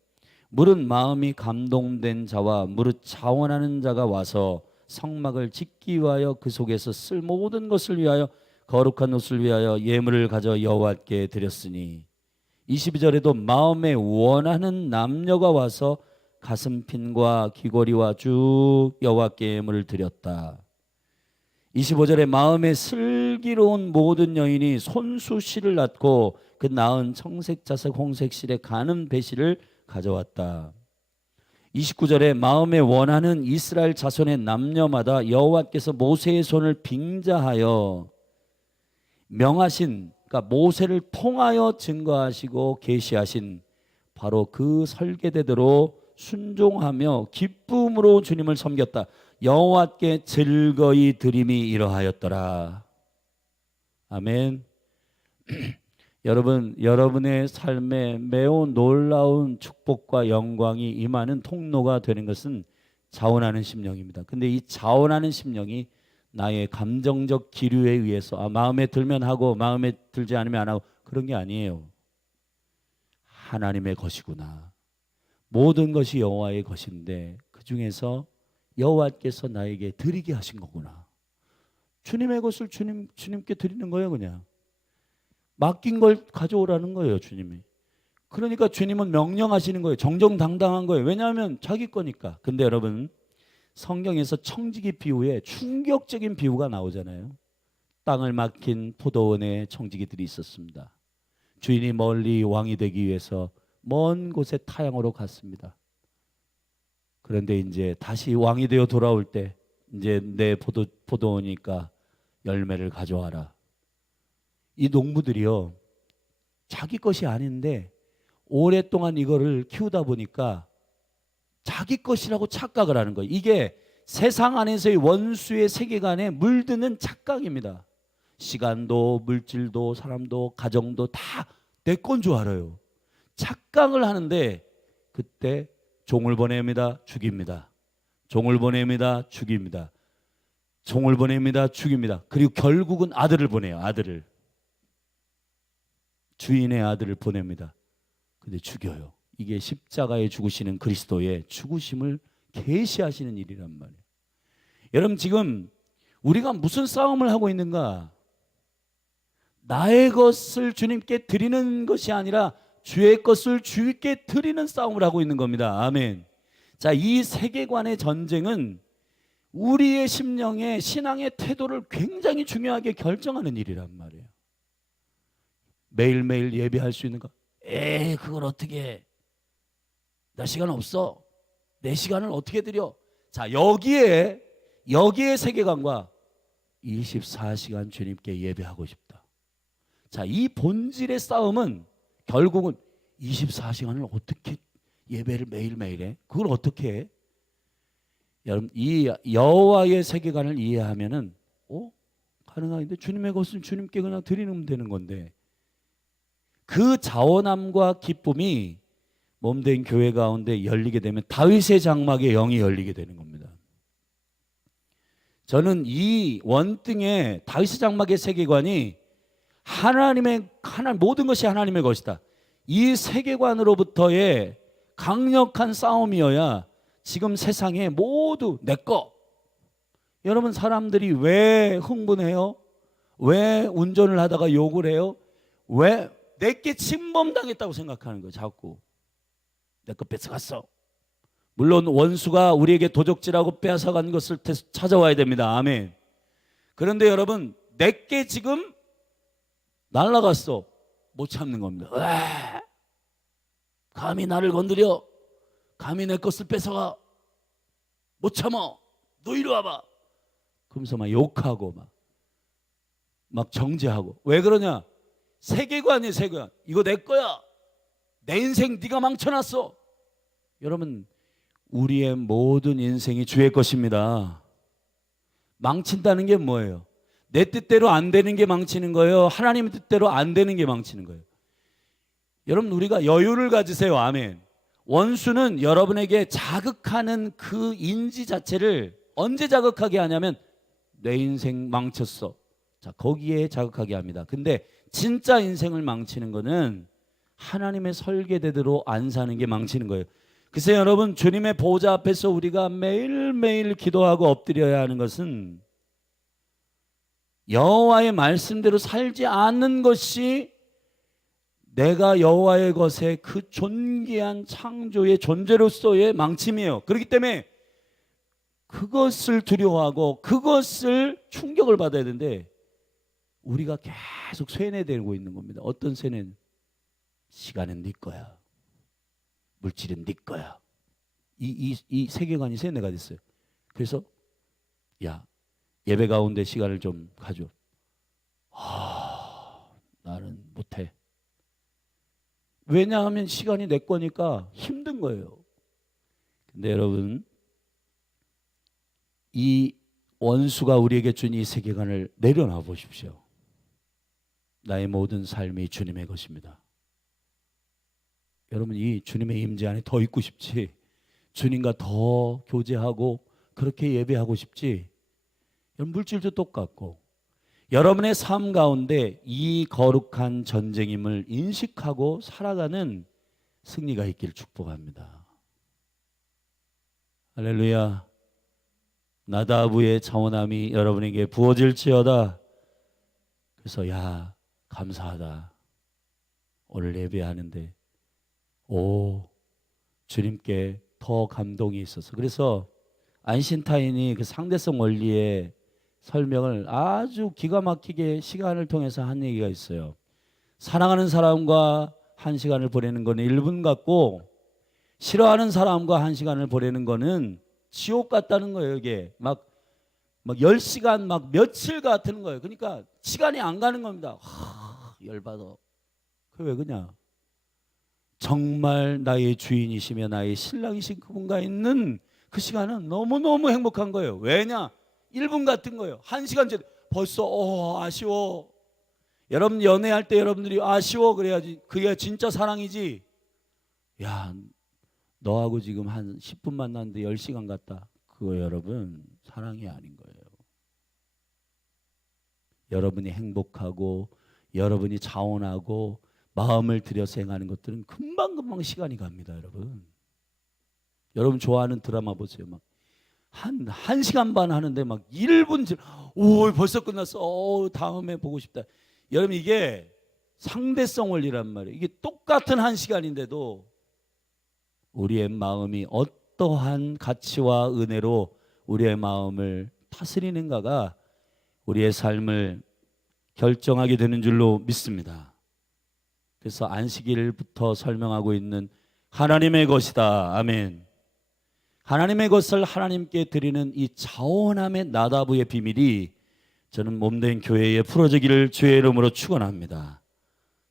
무릇 마음이 감동된 자와 무릇 자원하는 자가 와서 성막을 짓기 위하여 그 속에서 쓸 모든 것을 위하여 거룩한 옷을 위하여 예물을 가져 여호와께 드렸으니, 22절에도 마음에 원하는 남녀가 와서 가슴핀과 귀걸이와 쭉 여호와께 예물을 드렸다. 25절에 마음에 슬기로운 모든 여인이 손수실을 낳고 그 낳은 청색, 자색, 홍색 실에 가는 배실을 가져왔다. 29절에 마음에 원하는 이스라엘 자손의 남녀마다 여호와께서 모세의 손을 빙자하여 명하신, 그러니까 모세를 통하여 증거하시고 계시하신 바로 그 설계대대로 순종하며 기쁨으로 주님을 섬겼다. 여호와께 즐거이 드림이 이러하였더라. 아멘. 여러분, 여러분의 삶에 매우 놀라운 축복과 영광이 임하는 통로가 되는 것은 자원하는 심령입니다. 근데 이 자원하는 심령이 나의 감정적 기류에 의해서 마음에 들면 하고 마음에 들지 않으면 안 하고 그런 게 아니에요. 하나님의 것이구나. 모든 것이 여호와의 것인데 그 중에서 여호와께서 나에게 드리게 하신 거구나. 주님의 것을 주님께 드리는 거예요. 그냥 맡긴 걸 가져오라는 거예요. 주님이. 그러니까 주님은 명령하시는 거예요. 정정당당한 거예요. 왜냐하면 자기 거니까. 근데 여러분, 성경에서 청지기 비유에 충격적인 비유가 나오잖아요. 땅을 막힌 포도원에 청지기들이 있었습니다. 주인이 멀리 왕이 되기 위해서 먼 곳에 타향으로 갔습니다. 그런데 이제 다시 왕이 되어 돌아올 때 이제 내 포도원이니까 열매를 가져와라. 이 농부들이요, 자기 것이 아닌데 오랫동안 이거를 키우다 보니까 자기 것이라고 착각을 하는 거예요. 이게 세상 안에서의 원수의 세계관에 물드는 착각입니다. 시간도 물질도 사람도 가정도 다 내 건 줄 알아요. 착각을 하는데 그때 종을 보냅니다. 죽입니다. 종을 보냅니다. 죽입니다. 종을 보냅니다. 죽입니다. 그리고 결국은 아들을 보내요. 아들을. 주인의 아들을 보냅니다. 근데 죽여요. 이게 십자가에 죽으시는 그리스도의 죽으심을 계시하시는 일이란 말이에요. 여러분, 지금 우리가 무슨 싸움을 하고 있는가? 나의 것을 주님께 드리는 것이 아니라 주의 것을 주께 드리는 싸움을 하고 있는 겁니다. 아멘. 자, 이 세계관의 전쟁은 우리의 심령의 신앙의 태도를 굉장히 중요하게 결정하는 일이란 말이에요. 매일매일 예배할 수 있는가? 그걸 어떻게 해? 나 시간 없어. 내 시간을 어떻게 드려? 자, 여기에 세계관과 24시간 주님께 예배하고 싶다. 자, 이 본질의 싸움은 결국은 24시간을 어떻게 예배를 매일매일 해? 그걸 어떻게 해? 여러분, 이 여호와의 세계관을 이해하면은 가능한데 주님의 것은 주님께 그냥 드리면 되는 건데, 그 자원함과 기쁨이 몸된 교회 가운데 열리게 되면 다윗의 장막의 영이 열리게 되는 겁니다. 저는 이 원등의 다윗의 장막의 세계관이 하나님 모든 것이 하나님의 것이다. 이 세계관으로부터의 강력한 싸움이어야 지금 세상에 모두 내 거. 여러분, 사람들이 왜 흥분해요? 왜 운전을 하다가 욕을 해요? 왜 내게 침범당했다고 생각하는 거예요. 자꾸 내 거 뺏어갔어. 물론 원수가 우리에게 도적질하고 빼앗아간 것을 찾아와야 됩니다. 아멘. 그런데 여러분, 내게 지금 날아갔어. 못 참는 겁니다. 왜? 감히 나를 건드려? 감히 내 것을 뺏어가? 못 참어. 너 이리 와봐. 그러면서 막 욕하고 막 정죄하고. 왜 그러냐? 세계관이에요. 세계관. 이거 내 거야. 내 인생 네가 망쳐놨어. 여러분, 우리의 모든 인생이 주의 것입니다. 망친다는 게 뭐예요? 내 뜻대로 안 되는 게 망치는 거예요? 하나님의 뜻대로 안 되는 게 망치는 거예요? 여러분, 우리가 여유를 가지세요. 아멘. 원수는 여러분에게 자극하는 그 인지 자체를 언제 자극하게 하냐면 내 인생 망쳤어. 자, 거기에 자극하게 합니다. 근데 진짜 인생을 망치는 거는 하나님의 설계대로 안 사는 게 망치는 거예요. 글쎄 여러분, 주님의 보좌 앞에서 우리가 매일매일 기도하고 엎드려야 하는 것은 여호와의 말씀대로 살지 않는 것이 내가 여호와의 것에 그 존귀한 창조의 존재로서의 망침이에요. 그렇기 때문에 그것을 두려워하고 그것을 충격을 받아야 되는데 우리가 계속 쇠뇌되고 있는 겁니다. 어떤 쇠뇌는? 시간은 네 거야. 물질은 네 거야. 이 세계관이 쇠뇌가 됐어요. 그래서 야, 예배 가운데 시간을 좀 가져. 나는 못해. 왜냐하면 시간이 내 거니까 힘든 거예요. 근데 여러분, 이 원수가 우리에게 준 이 세계관을 내려놔 보십시오. 나의 모든 삶이 주님의 것입니다. 여러분, 이 주님의 임재 안에 더 있고 싶지? 주님과 더 교제하고 그렇게 예배하고 싶지? 여러분, 물질도 똑같고 여러분의 삶 가운데 이 거룩한 전쟁임을 인식하고 살아가는 승리가 있기를 축복합니다. 할렐루야. 나다부의 차원함이 여러분에게 부어질지어다. 그래서 야, 감사하다. 오늘 예배하는데 주님께 더 감동이 있어서. 그래서 아인슈타인이 그 상대성 원리의 설명을 아주 기가 막히게 시간을 통해서 한 얘기가 있어요. 사랑하는 사람과 한 시간을 보내는 거는 1분 같고 싫어하는 사람과 한 시간을 보내는 거는 지옥 같다는 거예요. 이게 막 10시간 막 며칠 같은 거예요. 그러니까 시간이 안 가는 겁니다. 열받아. 그게 왜 그냐? 정말 나의 주인이시며 나의 신랑이신 그분과 있는 그 시간은 너무너무 행복한 거예요. 왜냐? 1분 같은 거예요. 1시간 전에 벌써 아쉬워. 여러분, 연애할 때 여러분들이 아쉬워 그래야지. 그게 진짜 사랑이지. 야, 너하고 지금 한 10분 만났는데 10시간 갔다. 그거 여러분 사랑이 아닌 거예요. 여러분이 행복하고 여러분이 자원하고 마음을 들여서 행하는 것들은 금방금방 시간이 갑니다. 여러분 좋아하는 드라마 보세요. 막 한 시간 반 하는데 막 1분 벌써 끝났어. 다음에 보고 싶다. 여러분, 이게 상대성 원리란 말이에요. 이게 똑같은 1시간인데도 우리의 마음이 어떠한 가치와 은혜로 우리의 마음을 다스리는가가 우리의 삶을 결정하게 되는 줄로 믿습니다. 그래서 안식일부터 설명하고 있는 하나님의 것이다. 아멘. 하나님의 것을 하나님께 드리는 이 자원함의 나다부의 비밀이 저는 몸된 교회에 풀어지기를 주의 이름으로 축원합니다.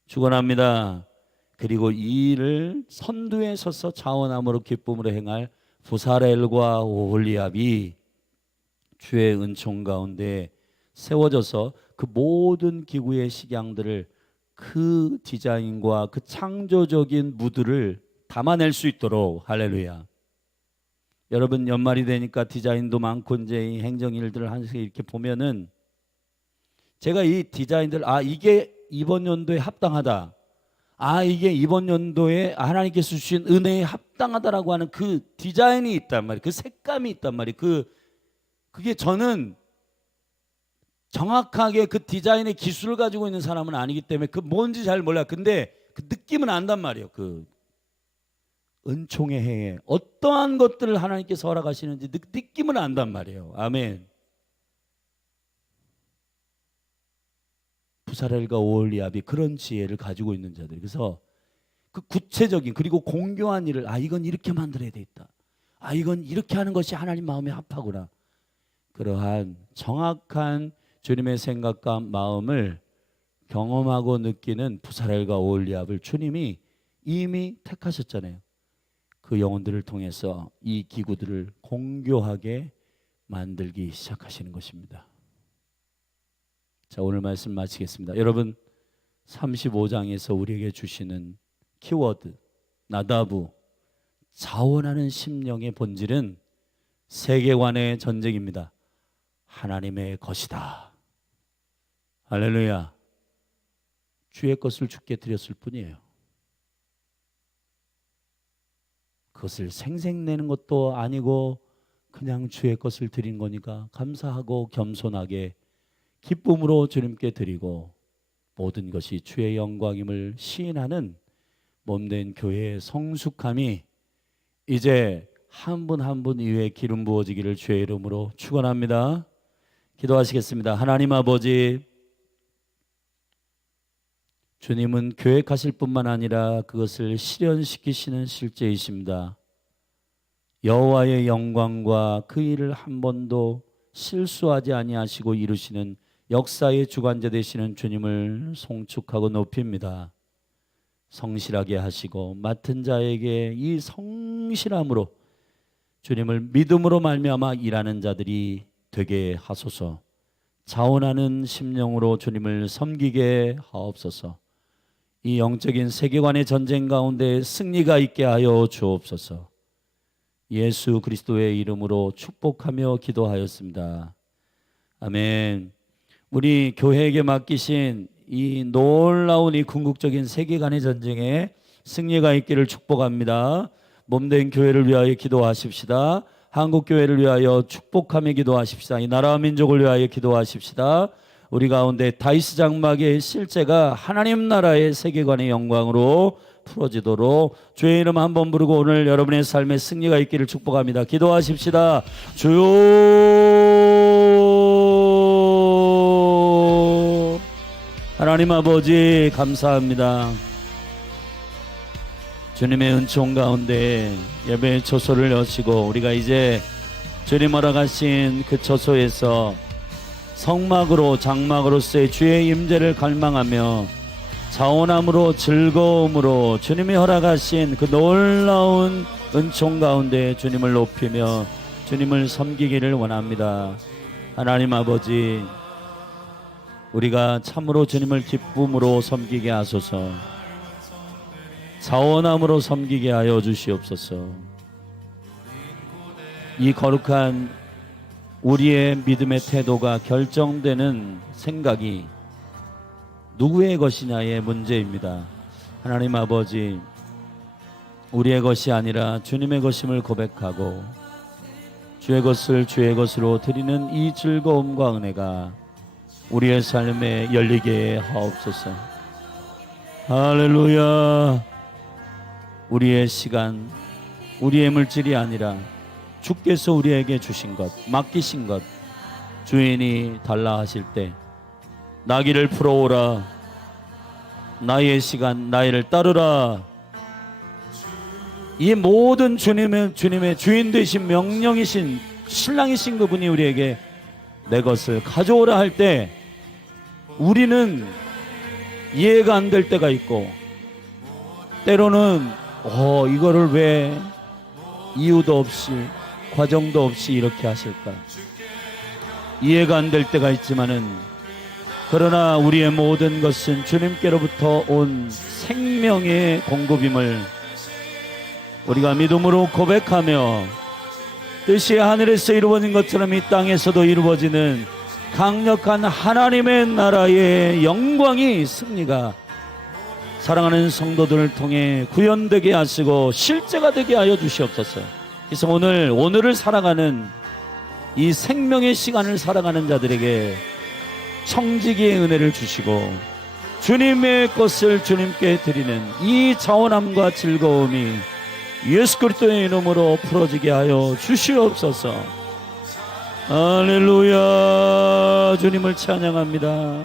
축원합니다. 그리고 이 일을 선두에 서서 자원함으로 기쁨으로 행할 부사렐과 오홀리압이 주의 은총 가운데 세워져서 그 모든 기구의 식양들을 그 디자인과 그 창조적인 무드를 담아낼 수 있도록, 할렐루야. 여러분 연말이 되니까 디자인도 많고 이제 이 행정 일들을 하면서 이렇게 보면은 제가 이 디자인들 이게 이번 연도에 합당하다. 이게 이번 연도에 하나님께서 주신 은혜에 합당하다라고 하는 그 디자인이 있단 말이에요. 그 색감이 있단 말이에요. 그게 저는 정확하게 그 디자인의 기술을 가지고 있는 사람은 아니기 때문에 그 뭔지 잘 몰라요. 근데 그 느낌은 안단 말이에요. 그 은총의 해에 어떠한 것들을 하나님께서 허락하시는지 느낌은 안단 말이에요. 아멘. 부사렐과 오홀리압이 그런 지혜를 가지고 있는 자들. 그래서 그 구체적인 그리고 공교한 일을 이건 이렇게 만들어야 되겠다. 이건 이렇게 하는 것이 하나님 마음에 합하구나. 그러한 정확한 주님의 생각과 마음을 경험하고 느끼는 부사렐과 오홀리압을 주님이 이미 택하셨잖아요. 그 영혼들을 통해서 이 기구들을 공교하게 만들기 시작하시는 것입니다. 자, 오늘 말씀 마치겠습니다. 여러분 35장에서 우리에게 주시는 키워드 나다부, 자원하는 심령의 본질은 세계관의 전쟁입니다. 하나님의 것이다. 할렐루야. 주의 것을 주께 드렸을 뿐이에요. 그것을 생색내는 것도 아니고 그냥 주의 것을 드린 거니까 감사하고 겸손하게 기쁨으로 주님께 드리고 모든 것이 주의 영광임을 시인하는 몸된 교회의 성숙함이 이제 한 분 한 분 위에 기름 부어지기를 주의 이름으로 축원합니다. 기도하시겠습니다. 하나님 아버지, 주님은 계획하실 뿐만 아니라 그것을 실현시키시는 실제이십니다. 여호와의 영광과 그 일을 한 번도 실수하지 아니하시고 이루시는 역사의 주관자 되시는 주님을 송축하고 높입니다. 성실하게 하시고 맡은 자에게 이 성실함으로 주님을 믿음으로 말미암아 일하는 자들이 되게 하소서. 자원하는 심령으로 주님을 섬기게 하옵소서. 이 영적인 세계관의 전쟁 가운데 승리가 있게 하여 주옵소서. 예수 그리스도의 이름으로 축복하며 기도하였습니다. 아멘. 우리 교회에게 맡기신 이 놀라운 이 궁극적인 세계관의 전쟁에 승리가 있기를 축복합니다. 몸된 교회를 위하여 기도하십시다. 한국교회를 위하여 축복하며 기도하십시다. 이 나라와 민족을 위하여 기도하십시다. 우리 가운데 다윗 장막의 실제가 하나님 나라의 세계관의 영광으로 풀어지도록 주의 이름 한번 부르고 오늘 여러분의 삶에 승리가 있기를 축복합니다. 기도하십시다. 주여, 하나님 아버지 감사합니다. 주님의 은총 가운데 예배의 초소를 여시고 우리가 이제 주님 허락하신 그 초소에서 성막으로 장막으로서의 주의 임재를 갈망하며 자원함으로 즐거움으로 주님이 허락하신 그 놀라운 은총 가운데 주님을 높이며 주님을 섬기기를 원합니다. 하나님 아버지, 우리가 참으로 주님을 기쁨으로 섬기게 하소서. 자원함으로 섬기게 하여 주시옵소서. 이 거룩한 우리의 믿음의 태도가 결정되는 생각이 누구의 것이냐의 문제입니다. 하나님 아버지, 우리의 것이 아니라 주님의 것임을 고백하고 주의 것을 주의 것으로 드리는 이 즐거움과 은혜가 우리의 삶에 열리게 하옵소서. 할렐루야. 우리의 시간, 우리의 물질이 아니라 주께서 우리에게 주신 것, 맡기신 것, 주인이 달라 하실 때 나귀를 풀어오라, 나의 시간 나이를 따르라. 이 모든 주님의 주인 되신 명령이신 신랑이신 그분이 우리에게 내 것을 가져오라 할 때 우리는 이해가 안 될 때가 있고, 때로는 이거를 왜 이유도 없이 과정도 없이 이렇게 하실까 이해가 안 될 때가 있지만은, 그러나 우리의 모든 것은 주님께로부터 온 생명의 공급임을 우리가 믿음으로 고백하며 뜻이 하늘에서 이루어진 것처럼 이 땅에서도 이루어지는 강력한 하나님의 나라의 영광이 승리가 사랑하는 성도들을 통해 구현되게 하시고 실제가 되게 하여 주시옵소서. 그래서 오늘을 살아가는 이 생명의 시간을 살아가는 자들에게 청지기의 은혜를 주시고 주님의 것을 주님께 드리는 이 자원함과 즐거움이 예수 그리스도의 이름으로 풀어지게 하여 주시옵소서. 할렐루야. 주님을 찬양합니다.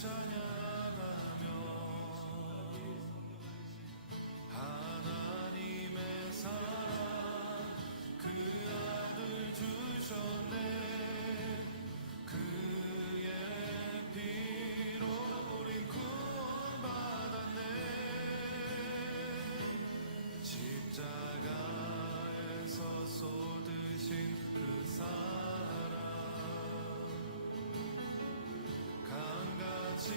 찬양하며 하나님의 사랑 그 아들 주셨네. 그의 피로 우린 구원받았네. 십자가에서 쏟으신 그 사랑 강같이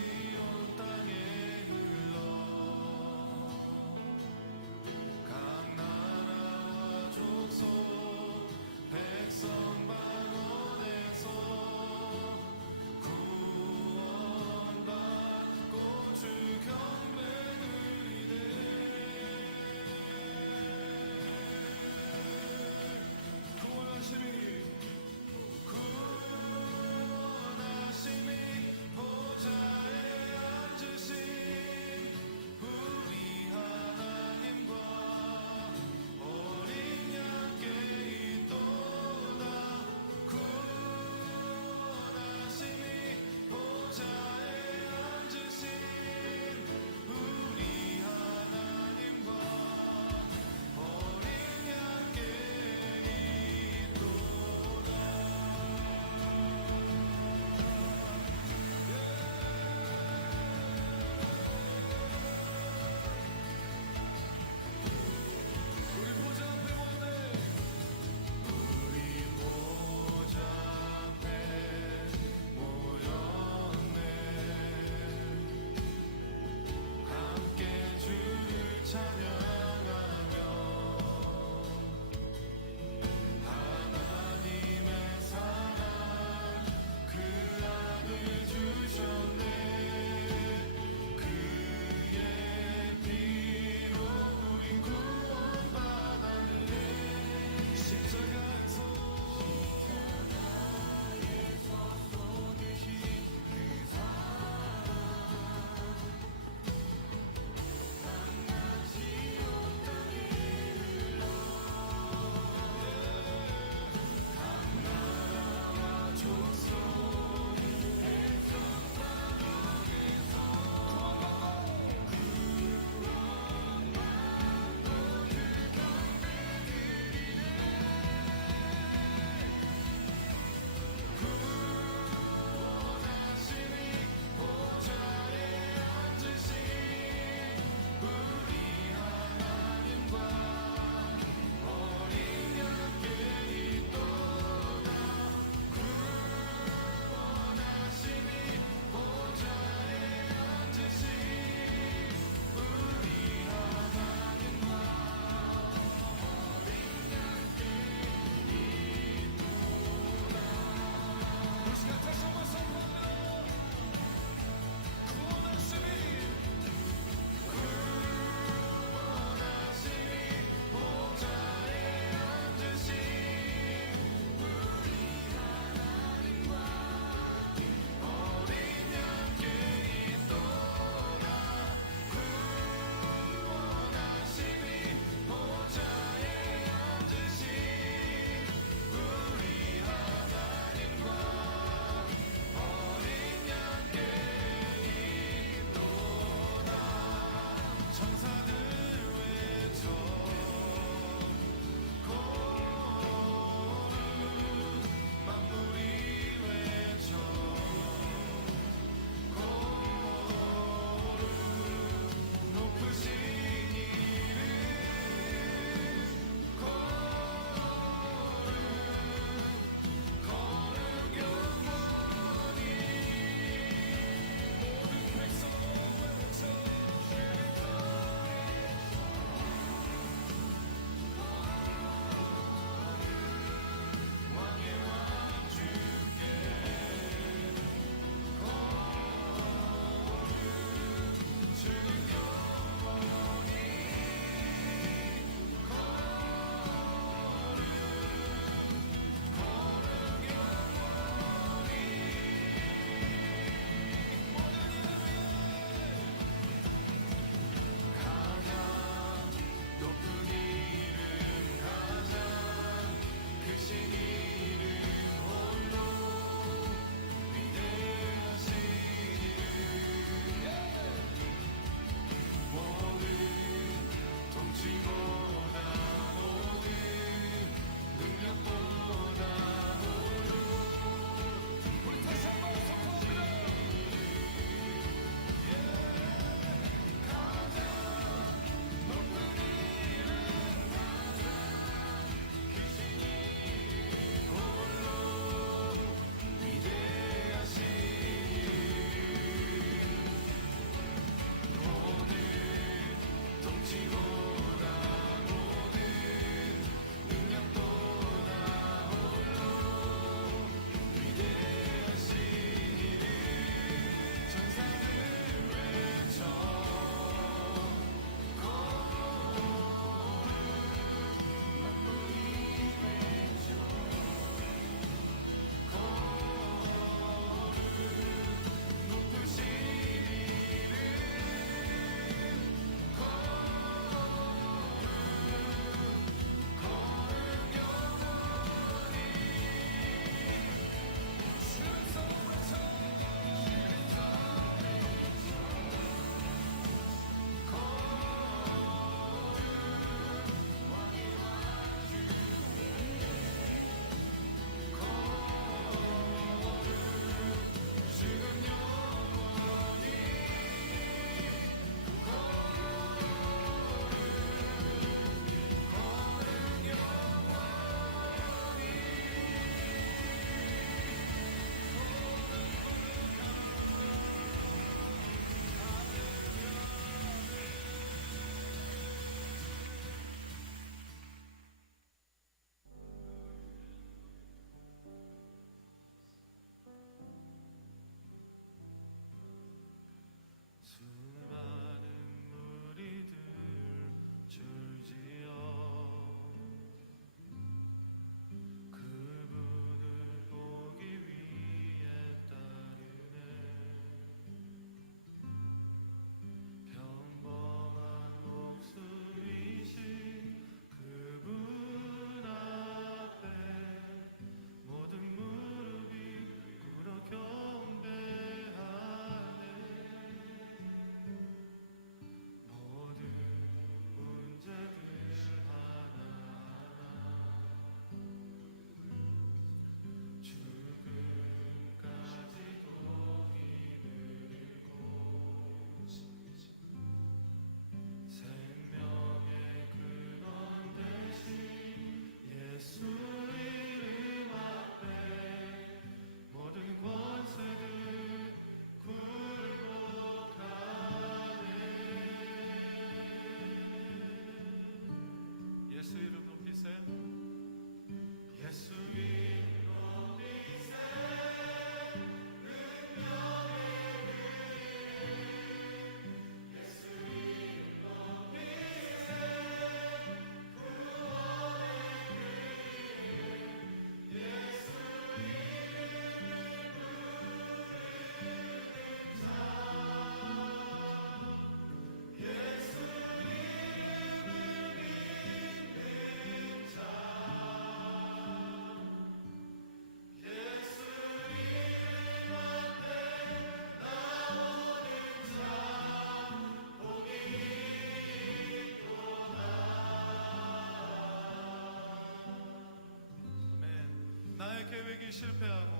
계획이 실패하고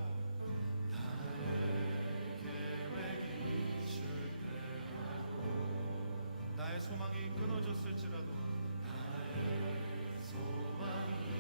나의 소망이 끊어졌을지라도 나의 소망이